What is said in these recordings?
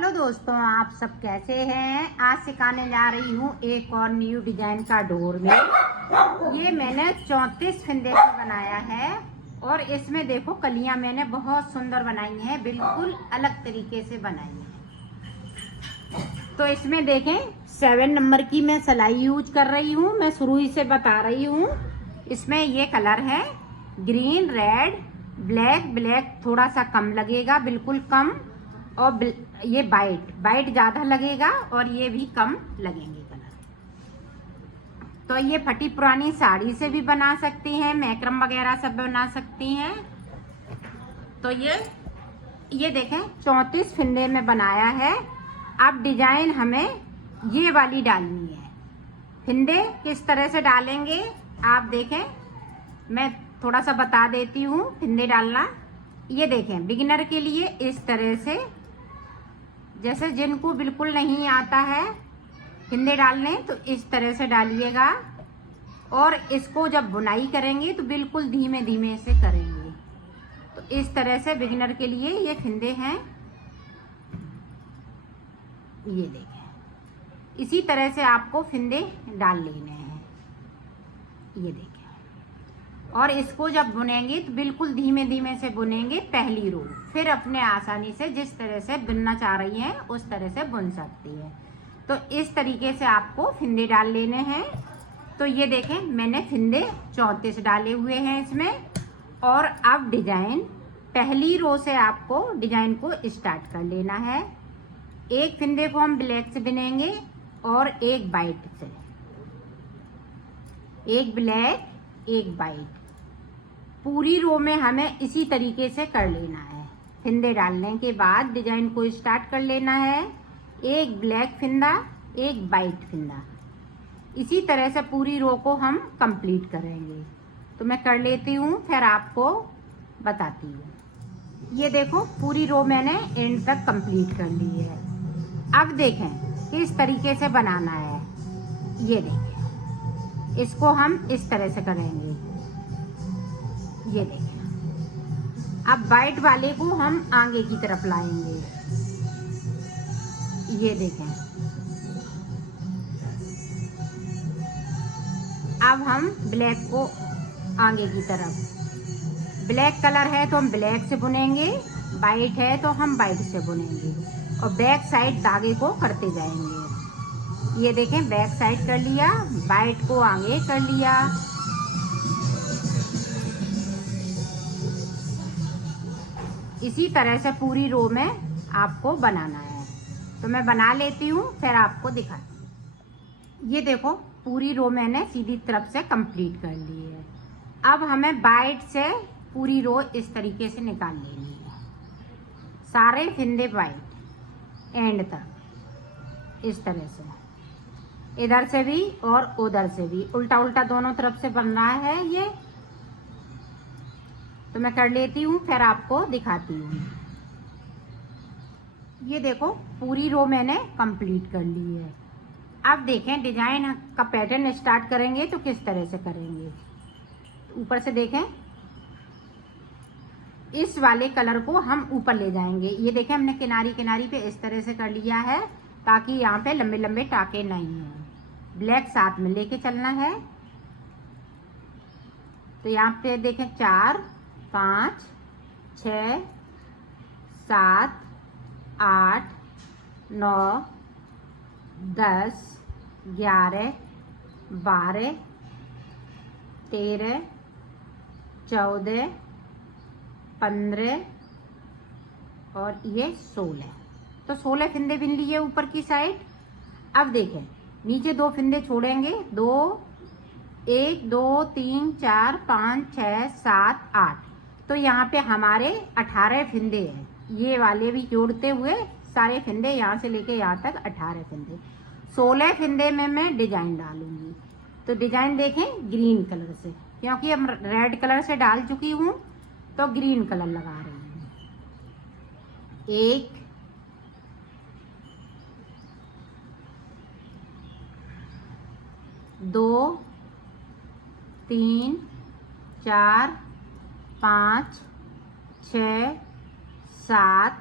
Hello दोस्तों, आप सब कैसे हैं। आज सिखाने जा रही हूँ एक और न्यू डिजाइन का डोर में। ये मैंने 34 फंदे से बनाया है और इसमें देखो कलियां मैंने बहुत सुंदर बनाई हैं, बिल्कुल अलग तरीके से बनाई हैं। तो इसमें देखें 7 नंबर की मैं सिलाई यूज कर रही हूँ। मैं शुरू ही से बता रही हूँ। इसमें ये कलर है ग्रीन, रेड, ब्लैक थोड़ा सा कम लगेगा, बिल्कुल कम। और ये वाइट ज्यादा लगेगा और ये भी कम लगेंगे कलर। तो ये फटी पुरानी साड़ी से भी बना सकती हैं, मैक्रम वगैरह सब बना सकती हैं। तो ये देखें 34 फंदे में बनाया है। अब डिजाइन हमें ये वाली डालनी है। फंदे किस तरह से डालेंगे आप देखें, मैं थोड़ा सा बता देती हूँ फंदे डालना। ये देखें बिगिनर के लिए इस तरह से, जैसे जिनको बिल्कुल नहीं आता है फंदे डालने तो इस तरह से डालिएगा। और इसको जब बुनाई करेंगे तो बिल्कुल धीमे धीमे से करेंगे। तो इस तरह से बिगिनर के लिए ये फंदे हैं। ये देखें इसी तरह से आपको फंदे डाल लेने हैं। ये देखें, और इसको जब बुनेंगे तो बिल्कुल धीमे धीमे से बुनेंगे पहली रो, फिर अपने आसानी से जिस तरह से बुनना चाह रही हैं उस तरह से बुन सकती है। तो इस तरीके से आपको फंदे डाल लेने हैं। तो ये देखें मैंने फंदे 34 डाले हुए हैं इसमें। और अब डिजाइन पहली रो से आपको डिजाइन को स्टार्ट कर लेना है। एक फंदे को हम ब्लैक से बुनेंगे और एक वाइट से, एक ब्लैक एक वाइट। पूरी रो में हमें इसी तरीके से कर लेना है। फंदे डालने के बाद डिजाइन को स्टार्ट कर लेना है। एक ब्लैक फंदा, एक वाइट फंदा, इसी तरह से पूरी रो को हम कंप्लीट करेंगे। तो मैं कर लेती हूँ फिर आपको बताती हूँ। ये देखो पूरी रो मैंने एंड तक कंप्लीट कर ली है। अब देखें किस तरीके से बनाना है। ये देखें इसको हम इस तरह से करेंगे। ये देखें अब वाइट वाले को हम आगे की तरफ लाएंगे। ये देखें अब हम ब्लैक को आगे की तरफ, ब्लैक कलर है तो हम ब्लैक से बुनेंगे, वाइट है तो हम वाइट से बुनेंगे और बैक साइड धागे को करते जाएंगे। ये देखें बैक साइड कर लिया, वाइट को आगे कर लिया। इसी तरह से पूरी रो में आपको बनाना है। तो मैं बना लेती हूँ फिर आपको दिखाती हूँ। ये देखो पूरी रो मैंने सीधी तरफ से कंप्लीट कर ली है। अब हमें वाइट से पूरी रो इस तरीके से निकाल लेनी है। सारे फंदे वाइट एंड तक इस तरह से, इधर से भी और उधर से भी, उल्टा उल्टा दोनों तरफ से बन रहा है ये। तो मैं कर लेती हूँ फिर आपको दिखाती हूँ। ये देखो पूरी रो मैंने कंप्लीट कर ली है। अब देखें डिजाइन का पैटर्न स्टार्ट करेंगे तो किस तरह से करेंगे। ऊपर से देखें इस वाले कलर को हम ऊपर ले जाएंगे। ये देखें हमने किनारी किनारी पे इस तरह से कर लिया है ताकि यहाँ पे लंबे लंबे टाके नहीं हैं। ब्लैक साथ में लेके चलना है। तो यहाँ पे देखें 4 5 6 7 8 9 10 11 12 13 14 15 और ये 16। तो 16 फंदे बिन लिए ऊपर की साइड। अब देखें नीचे 2 फंदे छोड़ेंगे, 2 1 2 3 4 5 6 7 8। तो यहाँ पे हमारे 18 फंदे हैं। ये वाले भी जोड़ते हुए सारे फंदे यहाँ से लेके यहाँ तक 18 फंदे। 16 फंदे में मैं डिजाइन डालूंगी। तो डिजाइन देखें ग्रीन कलर से, क्योंकि हम रेड कलर से डाल चुकी हूँ तो ग्रीन कलर लगा रही हूँ। 1 2 3 4 5 6 7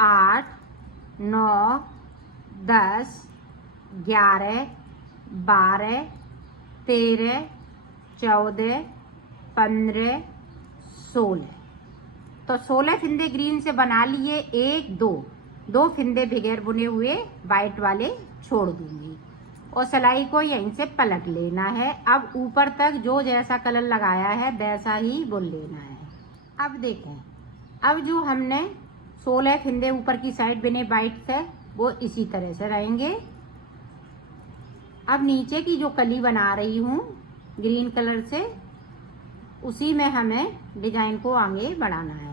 8 9, 10, 11, 12, 13, 14, 15, 16। तो 16 फिंदे ग्रीन से बना लिए। 1, 2 फिंदे बगैर बुने हुए वाइट वाले छोड़ दूंगी और सिलाई को यहीं से पलट लेना है। अब ऊपर तक जो जैसा कलर लगाया है वैसा ही बुन लेना है। अब देखें, अब जो हमने 16 फिंदे ऊपर की साइड बुने वाइट से, वो इसी तरह से रहेंगे। अब नीचे की जो कली बना रही हूँ ग्रीन कलर से, उसी में हमें डिजाइन को आगे बढ़ाना है।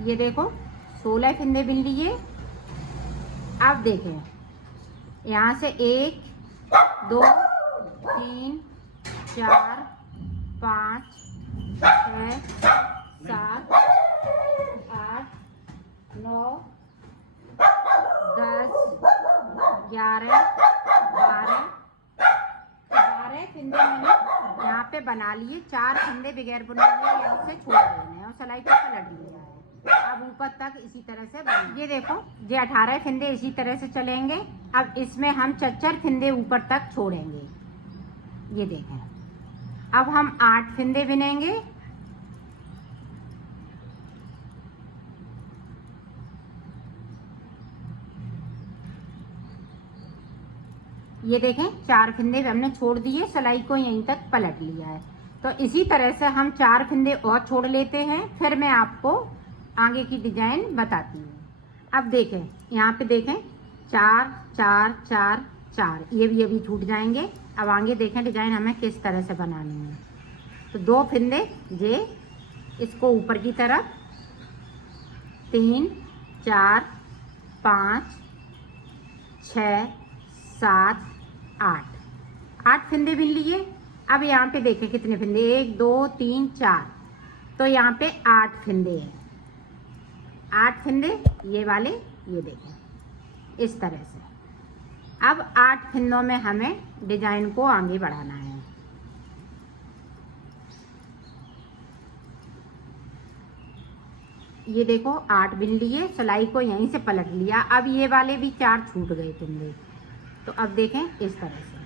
ये देखो 16 फिंदे बिन लिए। अब देखें, यहाँ से 1, 2, 3, 4, 5, 6, 7, 8, 9, 10, 11, 12 फिंदे मैंने यहाँ पे बना लिए। 4 फिंदे बगैर बुने हुए यहाँ से छोड़ देने हैं और सिलाई को पलट लिया है। अब ऊपर तक इसी तरह से ये देखो, ये 18 फिंदे इसी तरह से चलेंगे। अब इसमें हम 4 फिंदे ऊपर तक छोड़ेंगे। ये देखें, अब हम 8 फिंदे बिनेंगे। ये देखें, 4 फिंदे हमने छोड़ दिए, सिलाई को यहीं तक पलट लिया है। तो इसी तरह से हम 4 फिंदे और छोड़ लेते हैं, फिर मैं आपको आगे की डिजाइन बताती हूँ। अब देखें, यहाँ पे देखें 4, 4, 4, 4, ये भी अभी छूट जाएंगे। अब आगे देखें डिजाइन हमें किस तरह से बनानी है। तो 2 फिंदे ये इसको ऊपर की तरफ, 3, 4, 5, 6, 7, 8 फिंदे बिन लिए। अब यहाँ पे देखें कितने फिंदे, 1, 2, 3, 4, तो यहाँ पे 8 फिंदे हैं। 8 फिंदे ये वाले, ये देखें इस तरह से। अब 8 फिंदों में हमें डिजाइन को आगे बढ़ाना है। ये देखो 8 बिन लिए, सिलाई को यहीं से पलट लिया। अब ये वाले भी 4 छूट गए फिंदे। तो अब देखें इस तरह से।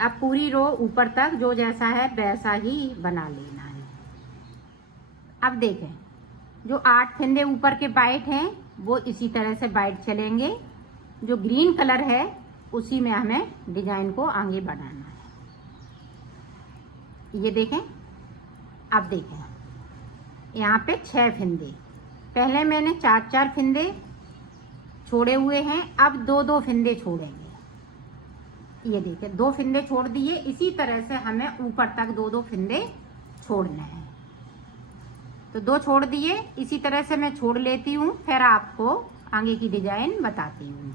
अब पूरी रो ऊपर तक जो जैसा है वैसा ही बना लेना है। अब देखें, जो 8 फिंदे ऊपर के वाइट हैं वो इसी तरह से वाइट चलेंगे। जो ग्रीन कलर है उसी में हमें डिजाइन को आगे बढ़ाना है। ये देखें, अब देखें यहाँ पे 6 फिंदे, पहले मैंने 4 फिंदे छोड़े हुए हैं, अब 2 फिंदे छोड़ेंगे। ये देखिए 2 फिंदे छोड़ दिए। इसी तरह से हमें ऊपर तक 2 फिंदे छोड़ने हैं। तो 2 छोड़ दिए, इसी तरह से मैं छोड़ लेती हूँ, फिर आपको आगे की डिजाइन बताती हूँ।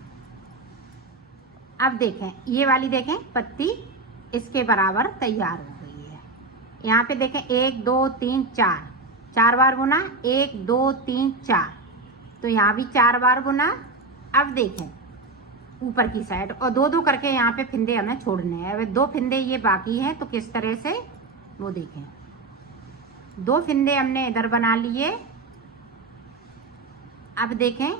अब देखें, ये वाली देखें पत्ती इसके बराबर तैयार हो गई है। यहाँ पे देखें 1, 2, 3, 4 बार बुना, 1, 2, 3, 4, तो यहाँ भी 4 बार बुना। अब देखें ऊपर की साइड और 2 करके यहाँ पे फिंदे हमें छोड़ने हैं। अब 2 फिंदे ये बाकी हैं, तो किस तरह से वो देखें। 2 फिंदे हमने इधर बना लिए। अब देखें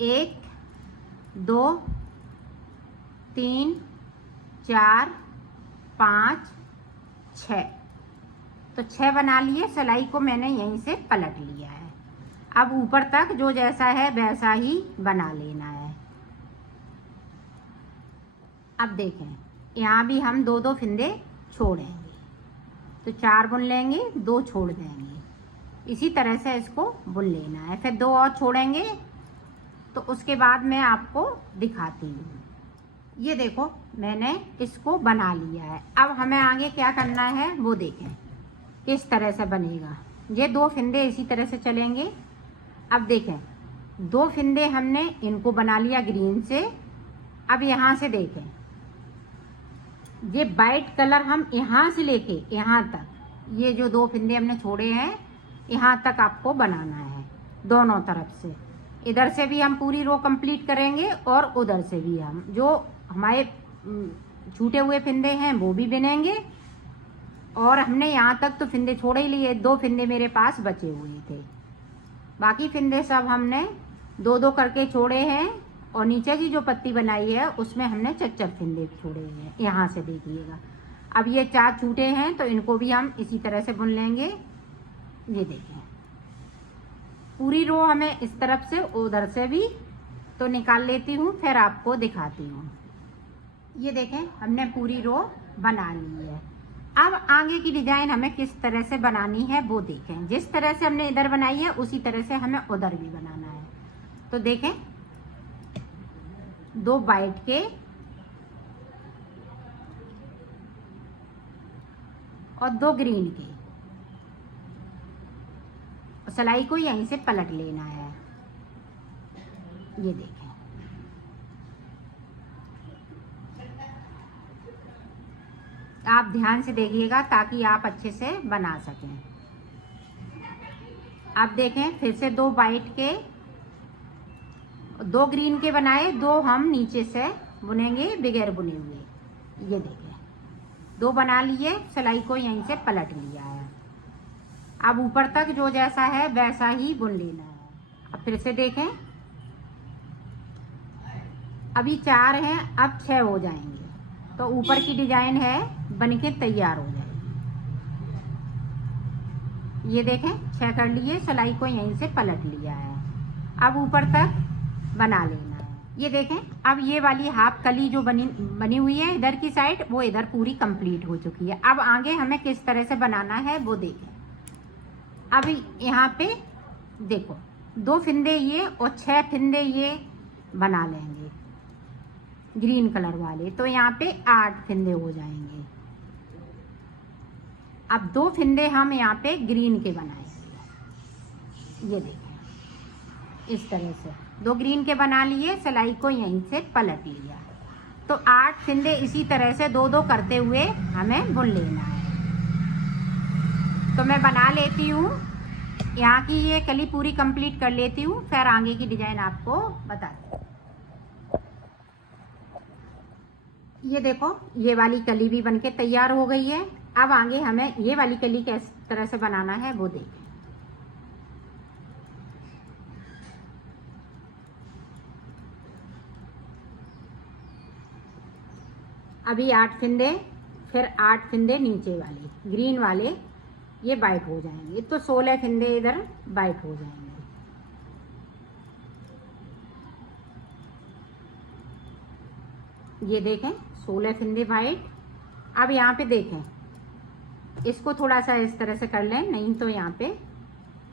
1, 2, 3, 4, 5, 6, तो 6 बना लिए। सिलाई को मैंने यहीं से पलट लिया है। अब ऊपर तक जो जैसा है वैसा ही बना लेना है। अब देखें, यहाँ भी हम 2 फिंदे छोड़ेंगे, तो 4 बुन लेंगे, 2 छोड़ देंगे। इसी तरह से इसको बुन लेना है। फिर 2 और छोड़ेंगे, तो उसके बाद मैं आपको दिखाती हूँ। ये देखो मैंने इसको बना लिया है। अब हमें आगे क्या करना है वो देखें किस तरह से बनेगा। ये 2 फिंदे इसी तरह से चलेंगे। अब देखें 2 फिंदे हमने इनको बना लिया ग्रीन से। अब यहाँ से देखें, ये वाइट कलर हम यहाँ से लेके यहाँ तक, ये जो 2 फिंदे हमने छोड़े हैं यहाँ तक आपको बनाना है, दोनों तरफ से। इधर से भी हम पूरी रो कंप्लीट करेंगे और उधर से भी हम, जो हमारे छूटे हुए फिंदे हैं वो भी बिनेंगे। और हमने यहाँ तक तो फिंदे छोड़े ही लिए, 2 फिंदे मेरे पास बचे हुए थे, बाकी फिंदे सब हमने 2-2 करके छोड़े हैं। और नीचे की जो पत्ती बनाई है उसमें हमने 4-4 फिंदे छोड़े हैं। यहाँ से देखिएगा, अब ये 4 छूटे हैं तो इनको भी हम इसी तरह से बुन लेंगे। ये देखिए, पूरी रो हमें इस तरफ से उधर से भी तो निकाल लेती हूँ, फिर आपको दिखाती हूँ। ये देखें, हमने पूरी रो बना ली है। अब आगे की डिजाइन हमें किस तरह से बनानी है वो देखें। जिस तरह से हमने इधर बनाई है उसी तरह से हमें उधर भी बनाना है। तो देखें, 2 वाइट के और 2 ग्रीन के, सिलाई को यहीं से पलट लेना है। ये देखें, आप ध्यान से देखिएगा ताकि आप अच्छे से बना सकें। अब देखें, फिर से 2 वाइट के, 2 ग्रीन के बनाए, 2 हम नीचे से बुनेंगे बगैर बुने हुए। ये देखें, 2 बना लिए, सिलाई को यहीं से पलट लिया है। अब ऊपर तक जो जैसा है वैसा ही बुन लेना है। अब फिर से देखें, अभी 4 हैं, अब 6 हो जाएंगे तो ऊपर की डिजाइन है बनके तैयार हो जाएगी। ये देखें, 6 कर लिए, सिलाई को यहीं से पलट लिया है। अब ऊपर तक बना लेना है। ये देखें, अब ये वाली हाफ कली जो बनी हुई है इधर की साइड, वो इधर पूरी कंप्लीट हो चुकी है। अब आगे हमें किस तरह से बनाना है वो देखें। अब यहाँ पे देखो, 2 फिंदे ये और 6 फिंदे ये बना लेंगे ग्रीन कलर वाले, तो यहाँ पे 8 फिंदे हो जाएंगे। अब 2 फिंदे हम यहाँ पे ग्रीन के बनाएंगे। ये देखें, इस तरह से 2 ग्रीन के बना लिए, सिलाई को यहीं से पलट लिया, तो 8 फिंदे इसी तरह से 2-2 करते हुए हमें बुन लेना है। तो मैं बना लेती हूँ, यहाँ की ये कली पूरी कंप्लीट कर लेती हूँ, फिर आगे की डिजाइन आपको बताती हूँ। ये देखो, ये वाली कली भी बनके तैयार हो गई है। अब आगे हमें ये वाली कली किस तरह से बनाना है वो देखें। अभी 8 फिंदे, फिर 8 फिंदे नीचे वाले ग्रीन वाले ये वाइट हो जाएंगे, तो 16 फिंदे इधर वाइट हो जाएंगे। ये देखें, 16 फिंदे वाइट। अब यहाँ पे देखें, इसको थोड़ा सा इस तरह से कर लें, नहीं तो यहाँ पे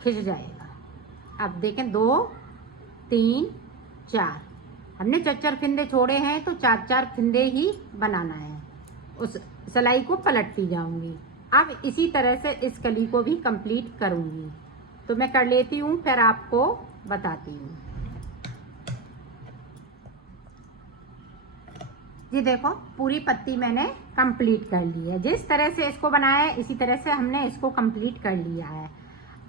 खिंच जाएगा। अब देखें, 2 3 4 हमने 4-4 फिंदे छोड़े हैं, तो 4-4 फिंदे ही बनाना है। उस सिलाई को पलटती जाऊंगी। अब इसी तरह से इस कली को भी कंप्लीट करूंगी। तो मैं कर लेती हूँ, फिर आपको बताती हूँ। ये देखो, पूरी पत्ती मैंने कंप्लीट कर ली है। जिस तरह से इसको बनाया है इसी तरह से हमने इसको कंप्लीट कर लिया है।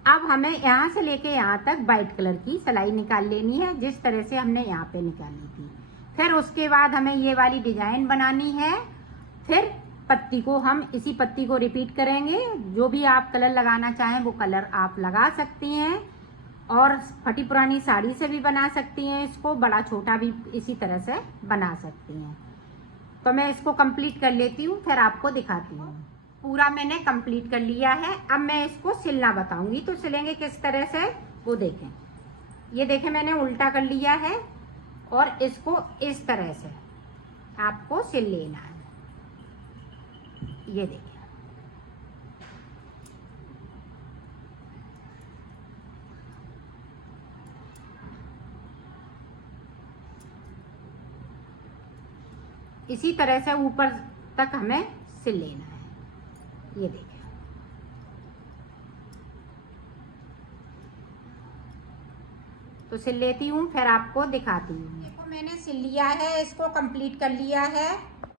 अब हमें यहाँ से लेके यहाँ तक वाइट कलर की सिलाई निकाल लेनी है, जिस तरह से हमने यहाँ पे निकाली थी। फिर उसके बाद हमें ये वाली डिजाइन बनानी है। फिर पत्ती को हम इसी पत्ती को रिपीट करेंगे। जो भी आप कलर लगाना चाहें वो कलर आप लगा सकती हैं, और फटी पुरानी साड़ी से भी बना सकती हैं, इसको बड़ा छोटा भी इसी तरह से बना सकती हैं। तो मैं इसको कंप्लीट कर लेती हूँ, फिर आपको दिखाती हूँ। पूरा मैंने कंप्लीट कर लिया है। अब मैं इसको सिलना बताऊंगी, तो सिलेंगे किस तरह से वो देखें। ये देखें, मैंने उल्टा कर लिया है और इसको इस तरह से आपको सिल लेना है। ये देखिए, इसी तरह से ऊपर तक हमें सिल लेना है। ये देखिए, तो सिल लेती हूँ, फिर आपको दिखाती हूँ। देखो, मैंने सिल लिया है, इसको कंप्लीट कर लिया है।